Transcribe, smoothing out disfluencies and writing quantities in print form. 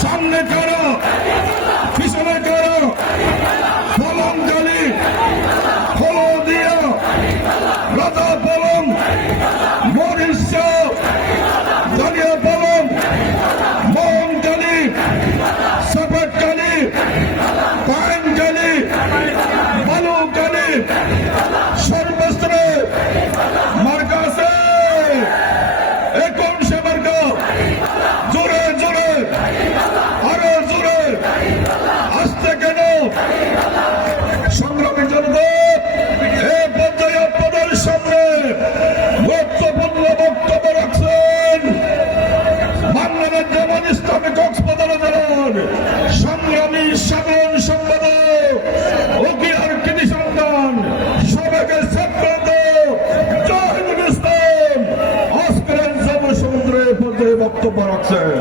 সামনে কারো পিছনে কারো কলম জালি ফলো দিয়া রাজা কলম মরিচ ধনিয়া কলম মোহন জালি সফেদ জালি পান জালি বালু জালি সর্বস্ত্র মার্কা আছে এখন সে মার্কা জোরে জোরে আরো জোরে আসতে কেন সংগ্রামী জনতা এই পর্যায়ে আপনাদের সামনে গুরুত্বপূর্ণ বক্তব্য রাখছেন বাংলাদেশ জামাত ইসলামী কক্সবাজার জেলার সংগ্রামী সাধারণ সম্পাদক উকিয়ার কৃতি সন্তান সবাইকে ছাত্র জাহিদুল ইসলাম আজকের সমুদ্রে পর্যায়ে বক্তব্য রাখছেন।